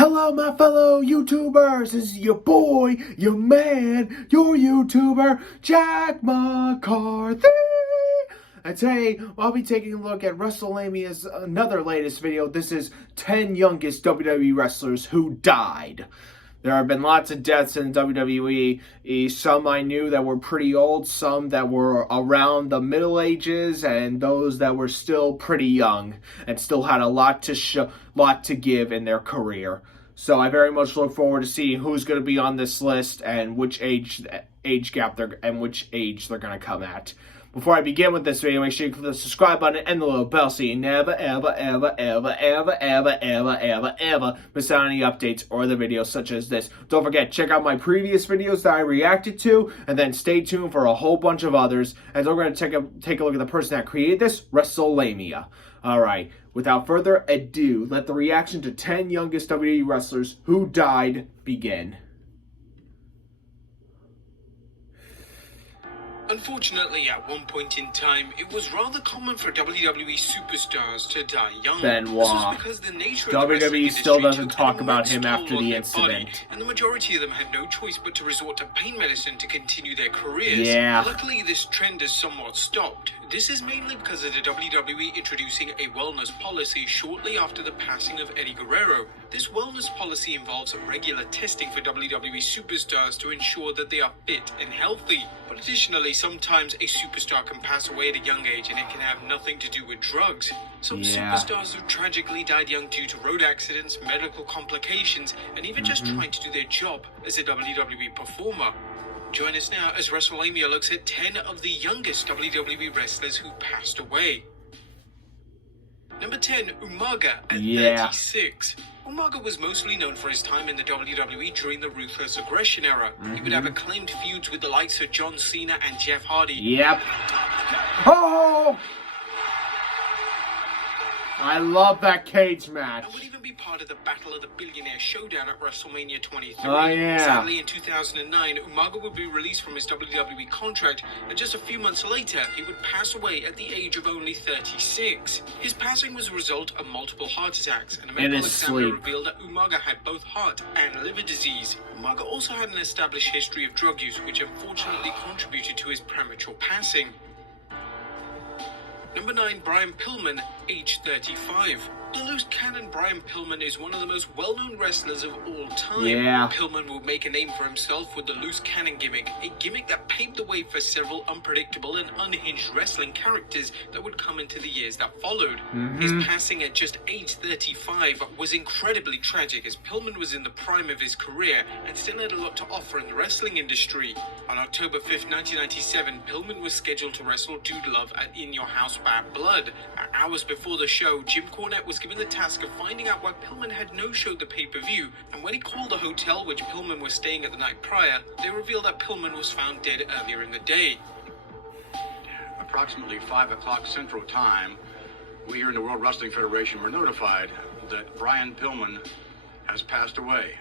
Hello, my fellow YouTubers. This is your boy, your man, your YouTuber, Jack McCarthy. And today, I'll be taking a look at WrestleMania's another latest video. This is 10 youngest WWE wrestlers who died. There have been lots of deaths in WWE. Some I knew that were pretty old, some that were around the Middle Ages, and those that were still pretty young and still had a lot to give in their career. So I very much look forward to seeing who's going to be on this list and which age gap they're going to come at. Before I begin with this video, make sure you click the subscribe button and the little bell so you never, ever miss out on any updates or the videos such as this. Don't forget, check out my previous videos that I reacted to, and then stay tuned for a whole bunch of others, as we're going to take a look at the person that created this, WrestleMania. Alright, without further ado, let the reaction to 10 youngest WWE wrestlers who died begin. Unfortunately, at one point in time, it was rather common for WWE superstars to die young. Benoit. Because the nature WWE of the wrestling still industry doesn't took talk an about immense him toll after on the their incident. body, and the majority of them had no choice but to resort to pain medicine to continue their careers. Yeah. Luckily, this trend has somewhat stopped. This is mainly because of the WWE introducing a wellness policy shortly after the passing of Eddie Guerrero. This wellness policy involves regular testing for WWE superstars to ensure that they are fit and healthy. But additionally, sometimes a superstar can pass away at a young age and it can have nothing to do with drugs. Some superstars have tragically died young due to road accidents, medical complications, and even just trying to do their job as a WWE performer. Join us now as WrestleMania looks at 10 of the youngest WWE wrestlers who passed away. Number 10, Umaga at 36. Umaga was mostly known for his time in the WWE during the Ruthless Aggression era. He would have acclaimed feuds with the likes of John Cena and Jeff Hardy. Yep. Oh! I love that cage match. And would even be part of the Battle of the Billionaire Showdown at WrestleMania 23. Oh, yeah. Sadly, in 2009, Umaga would be released from his WWE contract, and just a few months later, he would pass away at the age of only 36. His passing was a result of multiple heart attacks, and a medical examiner revealed that Umaga had both heart and liver disease. Umaga also had an established history of drug use, which unfortunately contributed to his premature passing. Number 9, Brian Pillman, age 35. The loose cannon Brian Pillman is one of the most well-known wrestlers of all time. Yeah. Pillman would make a name for himself with the loose cannon gimmick, a gimmick that paved the way for several unpredictable and unhinged wrestling characters that would come into the years that followed. His passing at just age 35 was incredibly tragic, as Pillman was in the prime of his career and still had a lot to offer in the wrestling industry. On October 5th, 1997, Pillman was scheduled to wrestle Dude Love at In Your House Bad Blood. Hours before the show, Jim Cornette was given the task of finding out why Pillman had no-showed the pay-per-view, and when he called the hotel which Pillman was staying at the night prior, they revealed that Pillman was found dead earlier in the day. Approximately 5 o'clock Central Time, we here in the World Wrestling Federation were notified that Brian Pillman has passed away.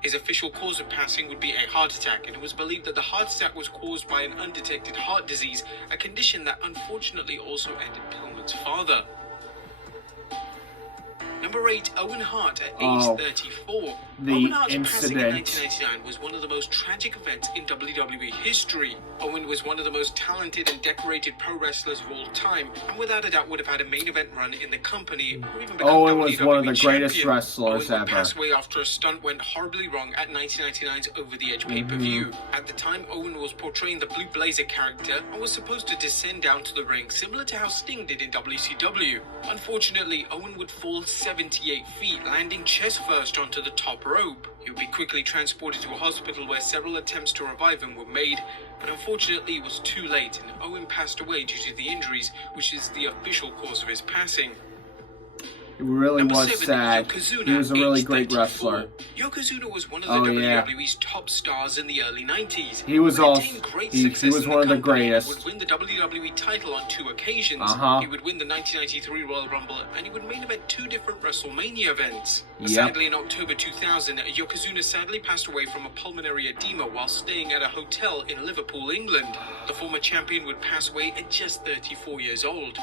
His official cause of passing would be a heart attack, and it was believed that the heart attack was caused by an undetected heart disease, a condition that unfortunately also ended Pillman's father. Number 8, Owen Heart at age 34. Owen Hart's passing in 1999 was one of the most tragic events in WWE history. Owen was one of the most talented and decorated pro wrestlers of all time, and without a doubt would have had a main event run in the company, or even become Owen was WWE one of the champion. greatest wrestlers Owen ever. passed away after a stunt went horribly wrong at 1999's Over the Edge pay-per-view. At the time, Owen was portraying the Blue Blazer character and was supposed to descend down to the ring, similar to how Sting did in WCW. Unfortunately, Owen would fall 78 feet, landing chest first onto the top rope. He would be quickly transported to a hospital where several attempts to revive him were made, but unfortunately it was too late, and Owen passed away due to the injuries, which is the official cause of his passing. It really Number was 7, sad. Yokozuna, He was a really age great 34. wrestler. Yokozuna was one of the WWE's top stars in the early 90s. He was also he was in one of the company, greatest. Would win the WWE title on 2 occasions. He would win the 1993 Royal Rumble, and he would main event 2 different WrestleMania events. Sadly, in October 2000, Yokozuna sadly passed away from a pulmonary edema while staying at a hotel in Liverpool, England. The former champion would pass away at just 34 years old.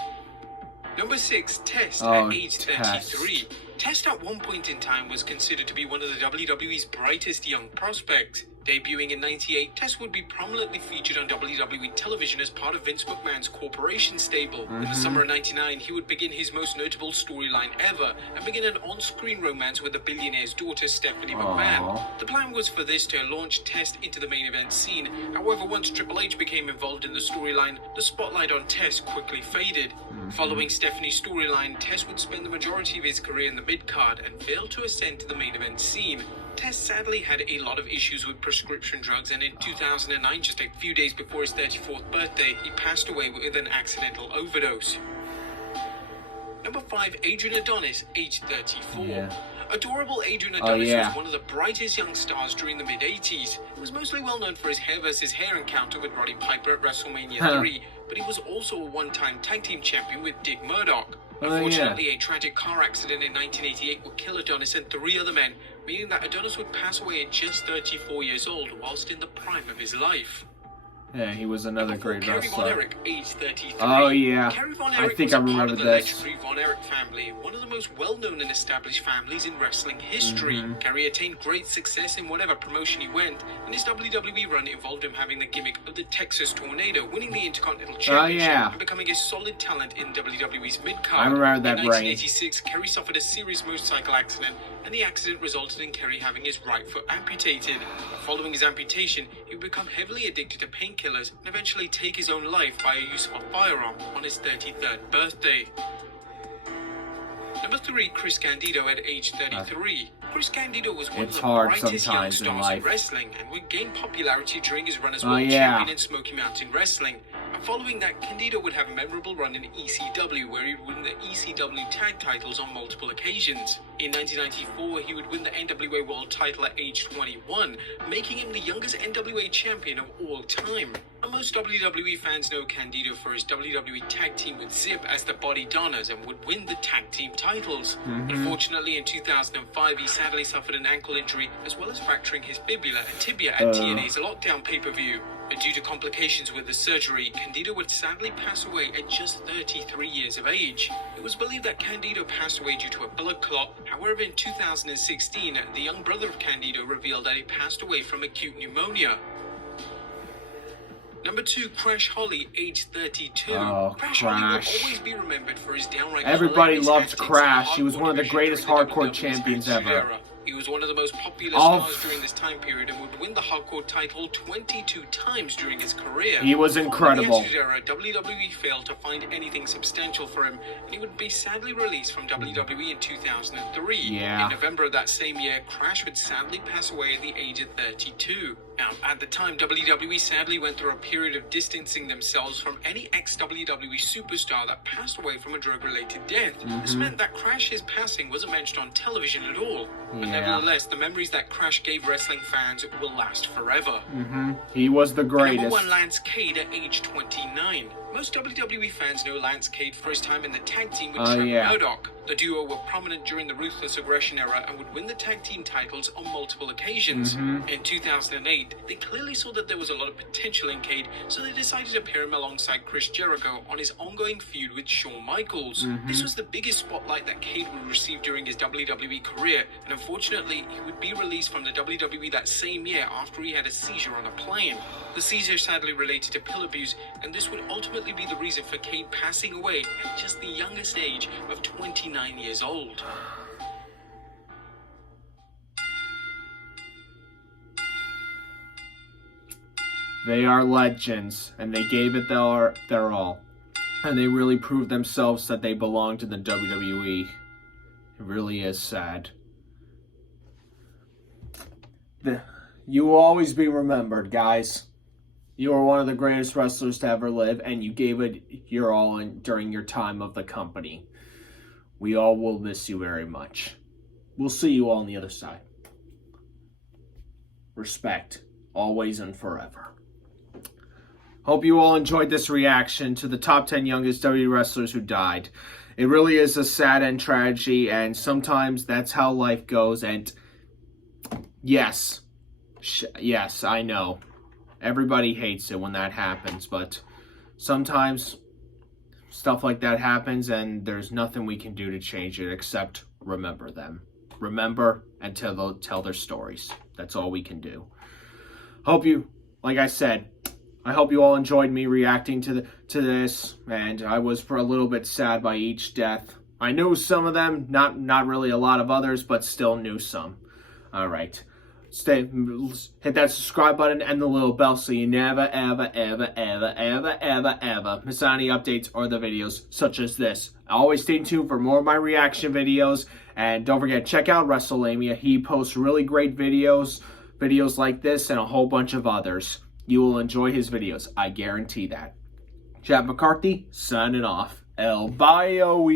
Number 6, Test Oh, at age Test. 33. Test at one point in time was considered to be one of the WWE's brightest young prospects. Debuting in '98, Test would be prominently featured on WWE television as part of Vince McMahon's corporation stable. In the summer of '99, he would begin his most notable storyline ever and begin an on-screen romance with the billionaire's daughter, Stephanie McMahon. The plan was for this to launch Test into the main event scene. However, once Triple H became involved in the storyline, the spotlight on Test quickly faded. Following Stephanie's storyline, Test would spend the majority of his career in the mid-card and failed to ascend to the main event scene. Test sadly had a lot of issues with prescription drugs, and in 2009, just a few days before his 34th birthday, he passed away with an accidental overdose. Number 5, Adrian Adonis, age 34. Yeah. Adorable Adrian Adonis was one of the brightest young stars during the mid-80s. He was mostly well known for his hair versus hair encounter with Roddy Piper at WrestleMania 3, but he was also a one-time tag team champion with Dick Murdoch. Unfortunately, a tragic car accident in 1988 would kill Adonis and 3 other men, meaning that Adonis would pass away at just 34 years old whilst in the prime of his life. Yeah, he was another great Kerry wrestler. Von Erich, age 33. Oh, yeah. Kerry Von I Erich think was I a part remember of the this. legendary Von Erich family, one of the most well-known and established families in wrestling history. Kerry attained great success in whatever promotion he went, and his WWE run involved him having the gimmick of the Texas Tornado, winning the Intercontinental Championship and becoming a solid talent in WWE's mid-card. I remember that In reign. 1986, Kerry suffered a serious motorcycle accident, and the accident resulted in Kerry having his right foot amputated. Following his amputation, he would become heavily addicted to painkillers and eventually take his own life by a use of a firearm on his 33rd birthday. Number 3, Chris Candido at age 33. Chris Candido was one of the brightest young stars in wrestling and would gain popularity during his run as world champion in Smoky Mountain Wrestling. And following that, Candido would have a memorable run in ECW, where he would win the ECW tag titles on multiple occasions. In 1994, he would win the NWA World title at age 21, making him the youngest NWA champion of all time. And most WWE fans know Candido for his WWE tag team with Zip as the Body Donners and would win the tag team titles. Unfortunately, in 2005, he sadly suffered an ankle injury as well as fracturing his fibula and tibia at TNA's Lockdown pay-per-view. And due to complications with the surgery, Candido would sadly pass away at just 33 years of age. It was believed that Candido passed away due to a blood clot. However, in 2016, the young brother of Candido revealed that he passed away from acute pneumonia. Number 2, Crash Holly, age 32. Crash Holly will always be remembered for his downright Everybody loved Crash. He was one of the greatest hardcore champions ever. He was one of the most popular stars during this time period and would win the hardcore title 22 times during his career. He was incredible. In the Attitude Era, WWE failed to find anything substantial for him, and he would be sadly released from WWE in 2003. In November of that same year, Crash would sadly pass away at the age of 32. Now, at the time, WWE sadly went through a period of distancing themselves from any ex-WWE superstar that passed away from a drug-related death. This meant that Crash's passing wasn't mentioned on television at all. But nevertheless, the memories that Crash gave wrestling fans will last forever. He was the greatest. Number 1, Lance Cade at age 29. Most WWE fans know Lance Cade for his time in the tag team with Trent Murdoch. The duo were prominent during the Ruthless Aggression era and would win the tag team titles on multiple occasions. In 2008, they clearly saw that there was a lot of potential in Cade, so they decided to pair him alongside Chris Jericho on his ongoing feud with Shawn Michaels. This was the biggest spotlight that Cade would receive during his WWE career, and unfortunately, he would be released from the WWE that same year after he had a seizure on a plane. The seizure sadly related to pill abuse, and this would ultimately be the reason for Cade passing away at just the youngest age of 29 years old. They are legends, and they gave it their all. And they really proved themselves that they belong to the WWE. It really is sad. You will always be remembered, guys. You are one of the greatest wrestlers to ever live, and you gave it your all during your time of the company. We all will miss you very much. We'll see you all on the other side. Respect, always and forever. Hope you all enjoyed this reaction to the top 10 youngest WWE wrestlers who died. It really is a sad and tragedy, and sometimes that's how life goes, and yes, I know. Everybody hates it when that happens, but sometimes stuff like that happens, and there's nothing we can do to change it except remember them. Remember and tell their stories. That's all we can do. Hope you, like I said, I hope you all enjoyed me reacting to this, and I was for a little bit sad by each death. I knew some of them, not really a lot of others, but still knew some. All right. Hit that subscribe button and the little bell so you never, ever, ever, ever, ever, ever, ever miss any updates or the videos such as this. Always stay tuned for more of my reaction videos, and don't forget, check out WrestleLamia. He posts really great videos like this and a whole bunch of others. You will enjoy his videos. I guarantee that. Chad McCarthy, signing off. El Bioe.